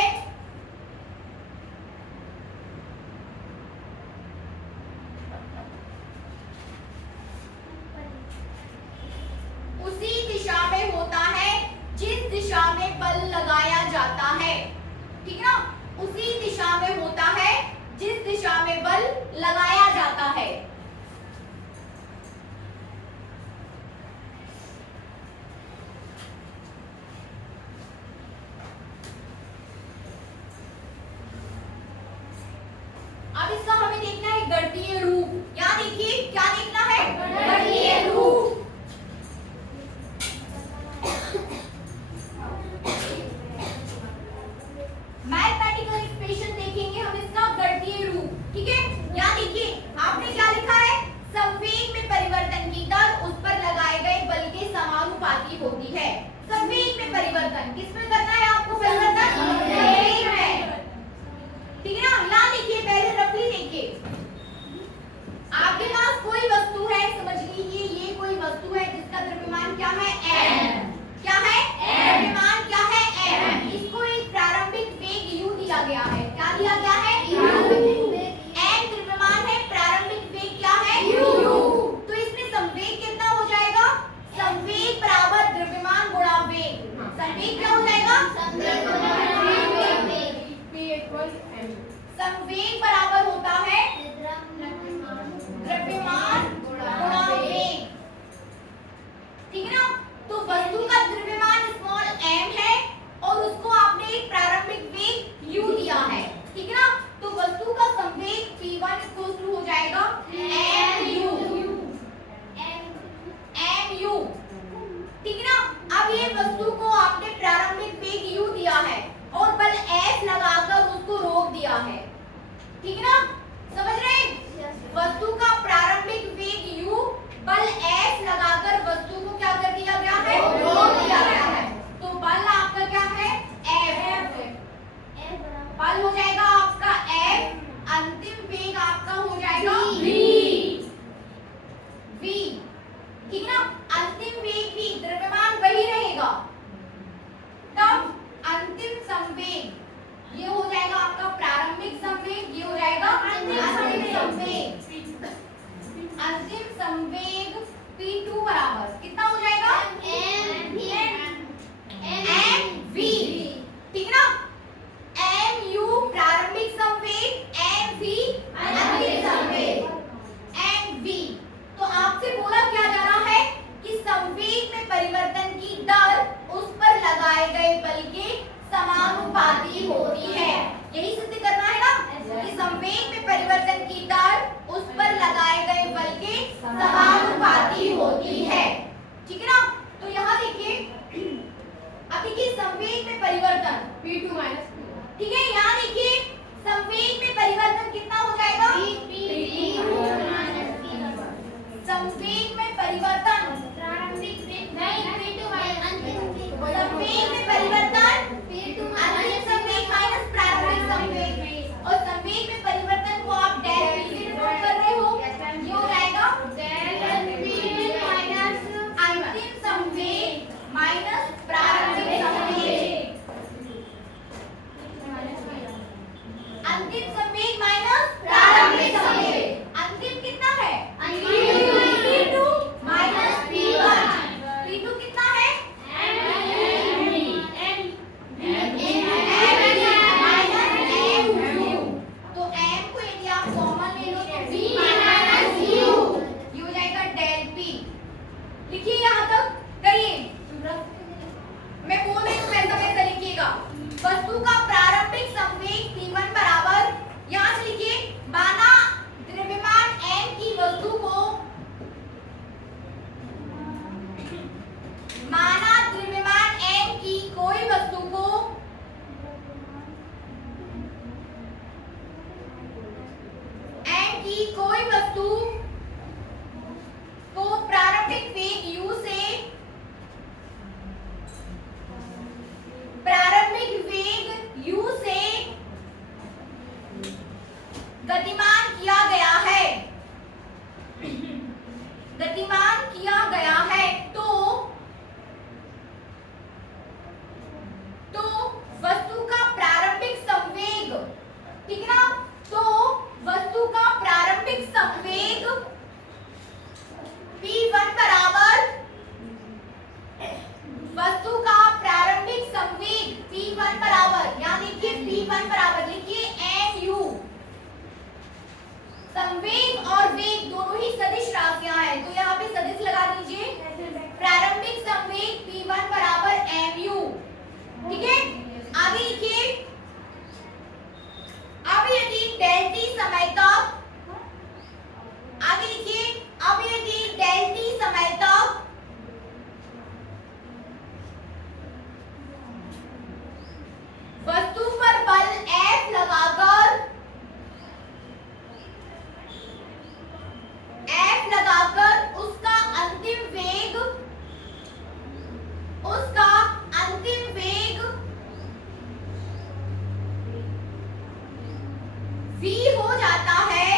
उसी दिशा में होता है जिस दिशा में बल लगाया जाता है, ठीक है ना, उसी दिशा में होता है जिस दिशा में बल लगाया जाता है। अब इसका हमें देखना है गणितीय रूप, यहाँ देखिए क्या देखना है, गणितीय रूप। मैथमेटिकल एक्सप्रेशन देखेंगे हम इसका गणितीय रूप, ठीक है। यहाँ देखिए आपने क्या लिखा P1 इक्वल टू हो जाएगा mu, ठीक है ना। अब ये वस्तु को आपने प्रारंभिक वेग u दिया है और बल F लगाकर उसको रोक दिया है, ठीक है ना, समझ रहे हैं। वस्तु का प्रारंभिक वेग u, बल F लगाकर वस्तु को क्या कर दिया गया है, रोक दिया गया है। तो बल आपका क्या है, F, बल हो जाएगा आपका F, अंतिम वेग आपका हो जाएगा v, ठीक है ना। अंतिम वेग भी द्रव्यमान वही रहेगा, तब अंतिम संवेग ये हो जाएगा आपका प्रारंभिक संवेग, ये हो जाएगा अंतिम संवेग। अंतिम संवेग P2 बराबर कितना हो जाएगा, mv, ठीक है ना। mu प्रारंभिक संवेग, mv अंतिम संवेग, mv। तो आपसे बोला क्या जा रहा है कि संवेग में परिवर्तन की दर उस पर लगाए गए बल के समानुपाती होती है। यही सिद्ध करना है ना कि संवेग में परिवर्तन की दर उस पर लगाए गए बल के समानुपाती होती है, ठीक है ना। तो यहाँ देखिए, अब देखिए संवेग में परिवर्तन P2 माइनस, ठीक है। यहाँ देखिए संवेग में परिवर्तन कितना हो जाएगा, संवेग में परिवर्तन प्रारंभिक वेग नहीं, P2 माइनस संवेग में परिवर्तन अंतिम संवेग माइनस प्रारंभिक संवेग, और संवेग में परिवर्तन को आप डेल P से नोट कर रहे हो, ये हो जाएगा डेल P माइनस अंतिम संवेग माइनस प्रारंभिक संवेग, अंतिम संवेग माइनस प्रारंभिक संवेग। अंतिम कितना है, P2 माइनस P1, P2 कितना है, तो m को यदि आप कॉमन ले लो तो v माइनस u, ये हो जाएगा डेल p। लिखिए यहाँ तक, करिए, मैं बोल रही हूँ वैसा लिखिएगा। वस्तु का प्रारंभिक संवेग P1 बराबर, यहाँ से लिखिए, माना द्रव्यमान m की वस्तु को, माना द्रव्यमान m की कोई वस्तु को को प्रारंभिक वेग u से, प्रारंभिक वेग u से गतिमान किया गया है, गतिमान किया गया है, तो वस्तु का प्रारंभिक संवेग, ठीक है ना, तो वस्तु का प्रारंभिक संवेग P1 बराबर, वस्तु का प्रारंभिक संवेग P1 बराबर, यहाँ देखिए P1 बराबर लिखिए mu, संवेग और वेग दोनों ही सदिश राशियां हैं, तो यहाँ पे सदिश लगा दीजिए। प्रारंभिक संवेग P1 बराबर mu, ठीक है। आगे लिखिए, अब यदि डेल t समय तक, आगे लिखिए, अब यदि डेल t समय तक वस्तु पर बल F लगाकर, उसका अंतिम वेग, v हो जाता है,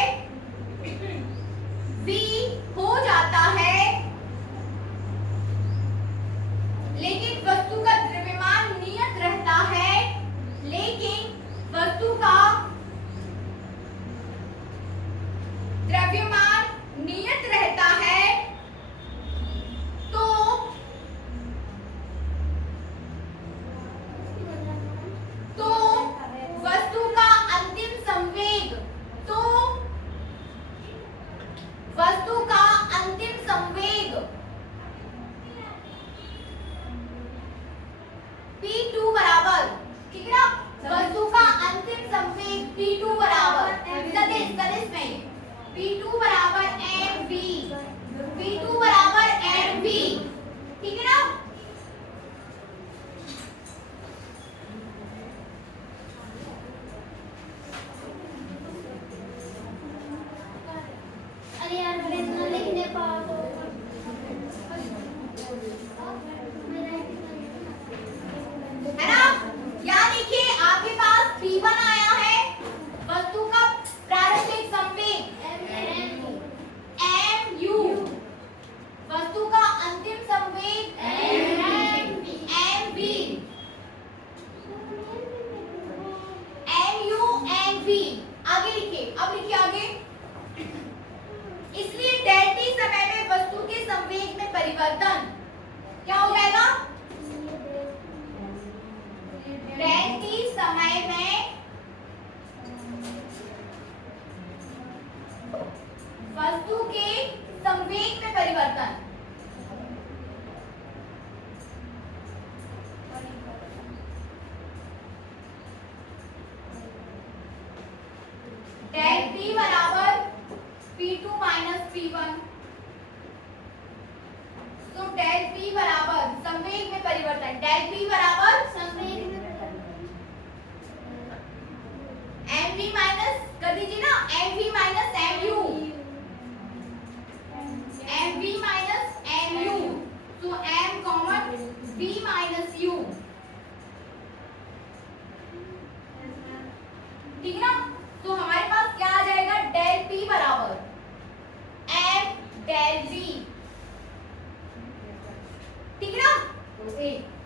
लेकिन वस्तु का द्रव्यमान नियत रहता है, लेकिन वस्तु का द्रव्यमान नियत रहता है, तो वस्तु का अंतिम संवेग, P2 बराबर, ठीक है ना, वस्तु का अंतिम संवेग P2 बराबर, सदिश P2 बराबर mv, P2 बराबर mv, ठीक है ना। अरे यार मैंने इतना लिखने पाओ तो है ना। यहाँ देखिए आपके पास P1 आया है, वस्तु का प्रारंभिक संवेग mu, वस्तु का अंतिम संवेग mv, mu mv। आगे लिखिए, अब लिखिए आगे। इसलिए डेल टी समय में वस्तु के संवेग में परिवर्तन क्या हो जाएगा? डेल टी समय में वस्तु के संवेग में परिवर्तन, डेल टी बराबर P2 माइनस P1। तो डेल P बराबर संवेग में परिवर्तन, डेल P बराबर संवेग में mv माइनस कर दीजिए ना, mv minus mu, mv minus mu, तो m common v minus u, ठीक है ना। तो हमारे पास क्या आ जाएगा? डेल P बराबर m डेल v, ठीक है ना।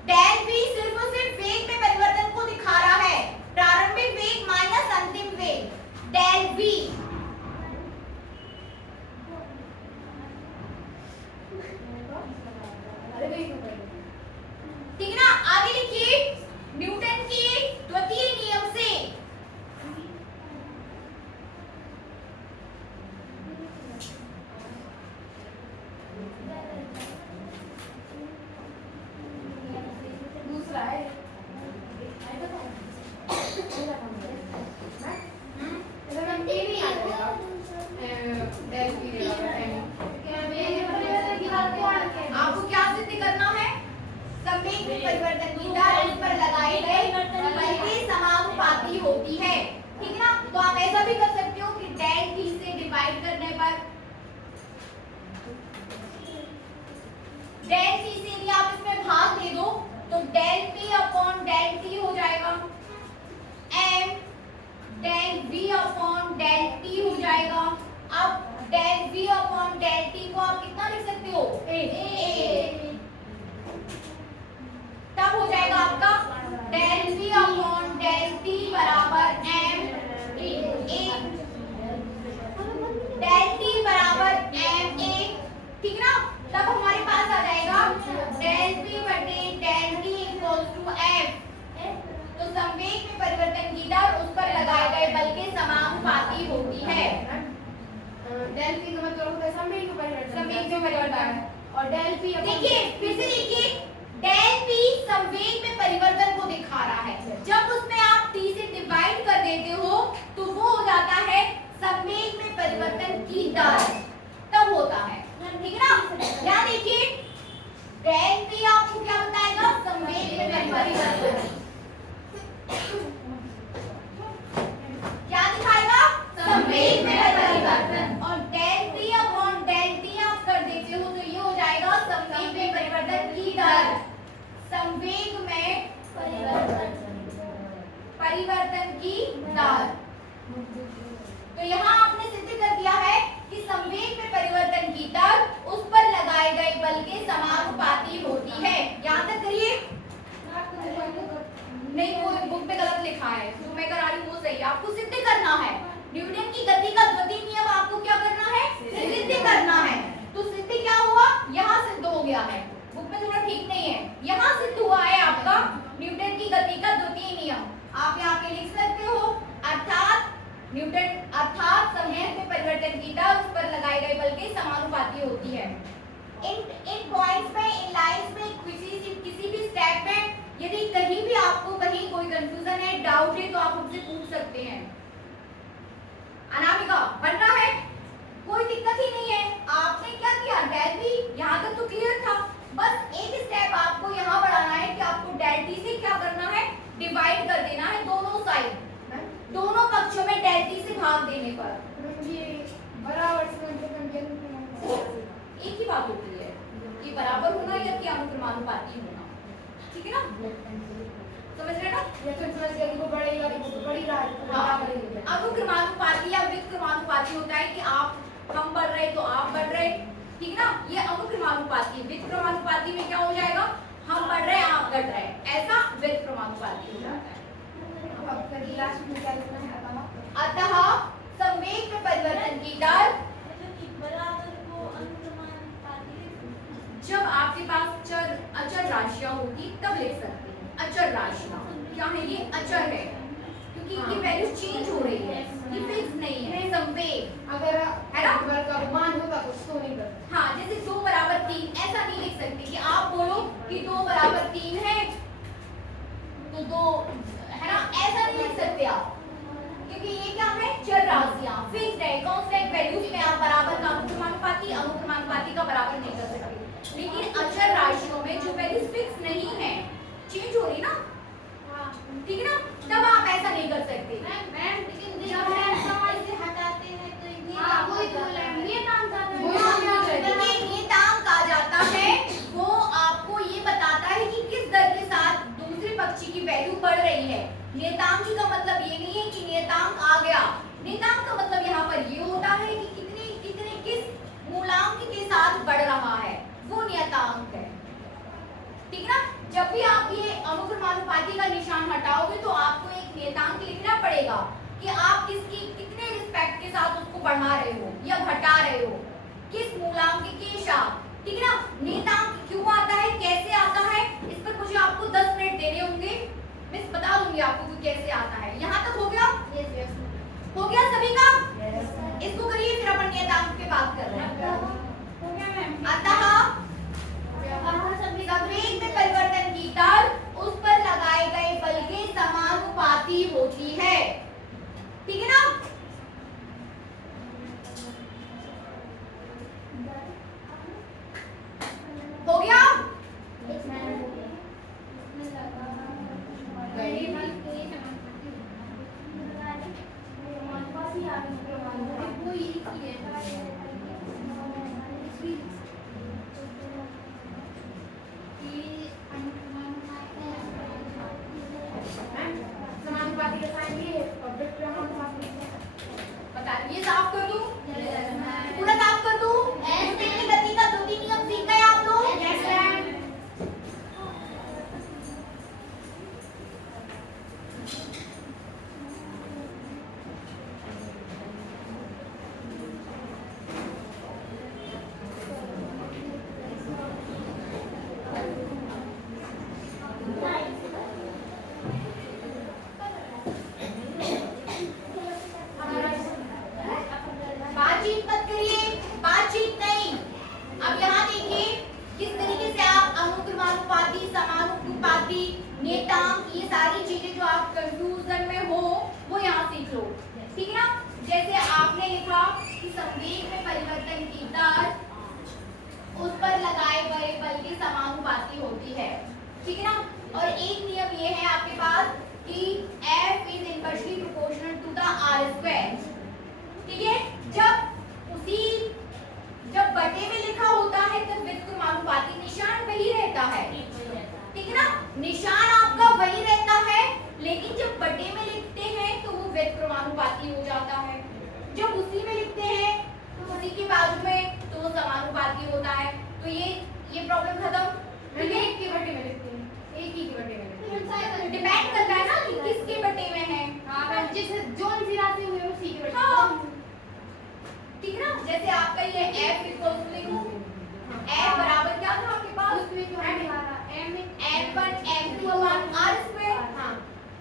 डेल V सिर्फ और सिर्फ वेग में परिवर्तन को दिखा रहा है, प्रारंभिक वेग माइनस अंतिम वेग, डेल V। ठीक है ना। आगे लिखिए, न्यूटन के द्वितीय नियम से दूसरा है आपको क्या सिद्ध करना है? संवेग में परिवर्तन की दर उस पर लगाए गए बल के समानुपाती होती है, ठीक है ना। तो आप ऐसा भी कर सकते हो कि डेल टी से डिवाइड करने पर, डेल टी से यदि आप इसमें भाग दे दो तो del P upon del T हो जाएगा, m del v upon del T हो जाएगा। अब del v upon del T को आप कितना लिख सकते हो? a। तब हो जाएगा आपका del v upon del T बराबर m a, डेल टी बराबर m a, ठीक ना। तब हमारे पास आ जाएगा डेल p बटे del t equals to f। तो संवेग में परिवर्तन की दर उस पर लगाए गए बल के समानुपाती होती है। डेल पी का मतलब होता है संवेग में परिवर्तन, संवेग में परिवर्तन। और डेल पी देखिए फिर से देखिए, डेल p संवेग में परिवर्तन को दिखा रहा है, जब उसमें आप t से डिवाइड कर देते हो तो वो हो जाता है संवेग में परिवर्तन की दर, तब होता है, ठीक है ना। यहाँ देखिए डेल p आपको क्या बताएगा? संवेग में परिवर्तन क्या दिखाएगा? संवेग में परिवर्तन। और डेल p अपॉन डेल t आप कर देते हो तो ये हो जाएगा संवेग में परिवर्तन की दर, संवेग में परिवर्तन की दर। तो यहाँ आपने सिद्ध कर दिया है कि संवेग में परिवर्तन की दर उस पर लगाए गए बल के समानुपाती होती है। यहाँ तक करिए। नहीं, वो बुक पे गलत लिखा है, जो मैं करा रही हूँ वो सही है। आपको सिद्ध करना है न्यूटन की गति का द्वितीय नियम, आपको क्या करना है? सिद्ध करना है। तो सिद्ध क्या हुआ? यहाँ सिद्ध हो गया है, बुक में थोड़ा ठीक नहीं है। यहाँ सिद्ध हुआ है आपका न्यूटन की गति का द्वितीय नियम। आप यहाँ पे लिख सकते हो, अर्थात संवेग में परिवर्तन की दर उस पर लगाए गए बल के समानुपाती होती है। इन पॉइंट्स में, इन लाइंस में, किसी भी स्टेप में यदि कहीं भी आपको कहीं कोई कंफ्यूजन है, डाउट है, तो आप मुझसे पूछ सकते हैं। अनामिका बनना है? भाग देने पर ये बराबर से एक ही बात होती है कि बराबर होना या कि अनुक्रमानुपाती होना, ठीक है ना, समझ रहे ना। ये तो समझ गया कि वो बढ़ेगा वो बढ़ ही रहा है बराबर ही है। अनुक्रमानुपाती या व्युत्क्रमानुपाती होता है कि आप हम बढ़ रहे तो आप बढ़ रहे, ठीक है ना, ये अनुक्रमानुपाती। व्युत्क्रमानुपाती में क्या हो जाएगा, हम बढ़ रहे आप घट रहे, ऐसा व्युत्क्रमानुपाती हो जाता है। अब फिर लास्ट में क्या लिखना है अतः संवेग में परिवर्तन की दर, जब आपके पास चर अचर राशियां होगी तब लिख सकते हैं। अचर राशियां क्या है, ये अचर है क्योंकि इनकी वैल्यू चेंज हो रही है, ये फिक्स नहीं है। संवेग अगर है ना, वर्ग का मान होगा तो उसको नहीं करते। हाँ, जैसे 2 बराबर 3 ऐसा नहीं लिख सकते कि आप बोलो कि 2 बराबर 3 है तो 2 है ना, ऐसा नहीं लिख सकते आप, क्योंकि ये क्या है, चर राशियां फिक्स्ड है, कांस्टेंट वैल्यूज में आप बराबर का अनुक्रमानुपाती का बराबर नहीं कर सकते। लेकिन अचर राशियों में जो वैल्यूज फिक्स नहीं है, चेंज हो रही ना, ठीक है ना, तब आप ऐसा नहीं कर सकते। जब हम इसे हटाते हैं तो ये नियतांक कहा जाता है, वो आपको ये बताता है कि किस दर के साथ दूसरे पक्षी की वैल्यू बढ़ रही है। नियतांक का मतलब ये नहीं है कि नियतांक आ गया, नियतांक का मतलब यहाँ पर ये होता है कि कितने कितने किस मूलांक के साथ बढ़ रहा है, वो नियतांक है, ठीक है ना। जब भी आप ये अनुक्रमानुपाती का निशान हटाओगे तो आपको एक नियतांक लिखना पड़ेगा कि आप किसकी कितने रिस्पेक्ट के साथ उसको बढ़ा रहे हो या घटा रहे हो, किस मूलांक के साथ, ठीक है ना। नियतांक क्यों आता है, कैसे आता है, इस पर मुझे आपको 10 मिनट देने होंगे, मैं बता दूंगी आपको कि कैसे आता है। यहाँ तक हो गया, हो गया सभी का, इसको करिए फिर अपन नियतांक पे बात कर रहे हैं। अतः संवेग में परिवर्तन की दर उस पर लगाए गए बल के समानुपाती होती है, ठीक है ना। हो गया, समानुपाती का साइन ये और व्युत्क्रमानुपाती बता ये साफ कर दूं, पूरा साफ कर दूं। न्यूटन की गति का द्वितीय नियम सीख गए आप लोग? Yes ma'am. बातचीत मत करिए, बातचीत नहीं। अब यहाँ देखिए किस तरीके से आप अनुक्रमानुपाती, समानुपाती, नियतांक, ये सारी चीजें जो आप कंफ्यूजन में हो वो यहाँ सीख लो, ठीक है ना। जैसे आपने लिखा कि संवेग में परिवर्तन की दर उस पर लगाए गए बल के समानुपाती होती है, ठीक है ना। और एक नियम ये है आपके पास कि F is inversely proportional to the R square, ठीक है। जब बटे में लिखा होता है तब व्युत्क्रमानुपाती निशान वही रहता है, ठीक है ना, निशान आपका वही रहता है, लेकिन जब बटे में लिखते हैं तो वो व्युत्क्रमानुपाती हो जाता है। जब उसी में लिखते हैं तो उसी के बाजू में तो वो समानुपाती होता है। तो ये प्रॉब्लम खत्म, ठीक है। एक के बटे में लिखते हैं, एक ही के बटे में डिपेंड करता है ना कि किसके बटे में है। हाँ, जिस जोन सी राशि हुई है उसी के बटे हाँ, ठीक है ना। जैसे आपका ये F इक्वल टू लिखो, F बराबर क्या था आपके पास, उसमें जो है हमारा M1 M2 upon R square, हाँ,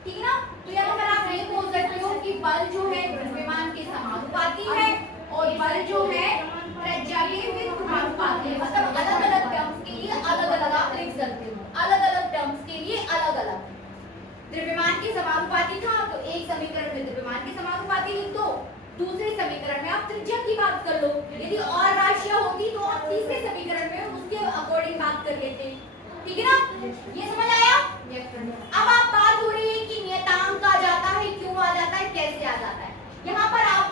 ठीक है ना। तो यहाँ पर आप ये बोल सकते हो कि बल जो है द्रव्यमान के समानुपाती है और बल जो है त्रिज्या के व्युत्क्रमानुपाती है। मतलब अलग-अलग टर्म्स के लिए अलग-अलग आप लिख सकते हो, अलग-अलग टर्म्स के लिए अलग-अलग। द्रव्यमान के समानुपाती था तो एक समीकरण में द्रव्यमान के समानुपाती लिख दो, दूसरे समीकरण में आप त्रिज्या की बात कर लो। यदि और राशियां होती तो आप तीसरे समीकरण में उसके अकॉर्डिंग बात कर लेते, ठीक है ना। ये समझ आया। अब आप बात हो रही है कि नियतांक आ जाता है, क्यों आ जाता है, कैसे आ जाता है। यहाँ पर आप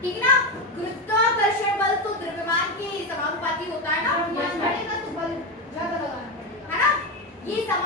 ठीक है ना। गुरुत्वाकर्षण बल तो द्रव्यमान के समानुपाती होता है ना, बढ़ेगा तो बल ज्यादा लगाना पड़ेगा। है ना। ये समान